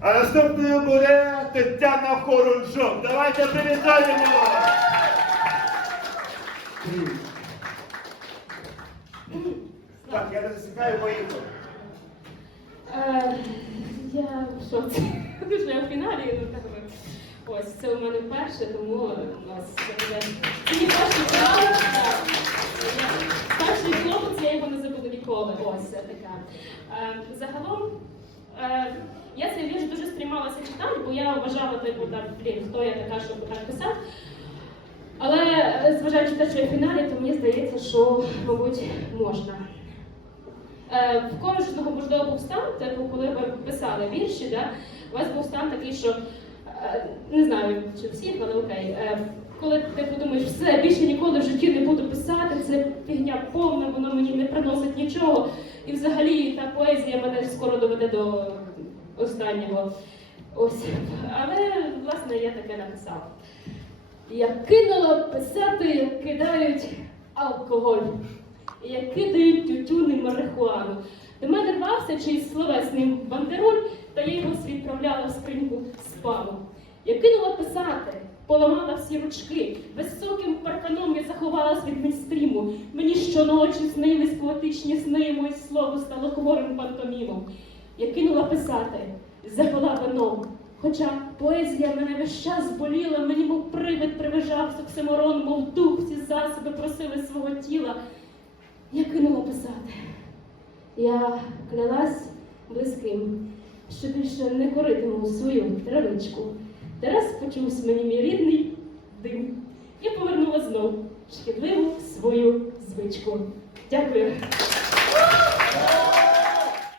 А наступною буде Тетяна Хорунжов. Давайте привітаємо! Так, я не засікаю поїхав. Е, я в шоці. Дуже в фіналі, ну так. Ось, це у мене вперше, тому у нас це буде. Перший фінал. Перший хлопець, я його не забуду ніколи. Ось така. Е, загалом, я цей вірш дуже стрімалася читати, бо я вважала, типу, так, блін, хто я така, щоб так писати. Але е, зважаючи те, що я в фіналі, то мені здається, що, мабуть, можна. Е, В кожного можливо був стан, типу, коли ви писали вірші, да, у вас був стан такий, що е, не знаю, чи всіх, але окей. е, Коли ти подумаєш, все, більше ніколи в житті не буду писати, це фігня повна, воно мені не приносить нічого. І взагалі та поезія мене скоро доведе до останнього. Ось. Але, власне, я таке написала. Я кинула писати, як кидають алкоголь, як кидають тютюн і марихуану. До мене рвався чийсь словесний бандероль, та я його відправляла в скриньку спаму. Я кинула писати, поламала всі ручки, високим парканом я заховалась від мейнстріму. Мені щоночі снились поетичні сни, моє слово стало хворим пантомімом. Я кинула писати, запила вином. Хоча поезія мене весь час боліла, мені мов привид привижав оксиморон, мов дух всі засоби просили свого тіла. Я кинула писати. Я клялась близьким, що більше не коритиму свою травичку. Тарас почувся мені мій рідний дим. Я повернула знов шкідливу свою звичку. Дякую.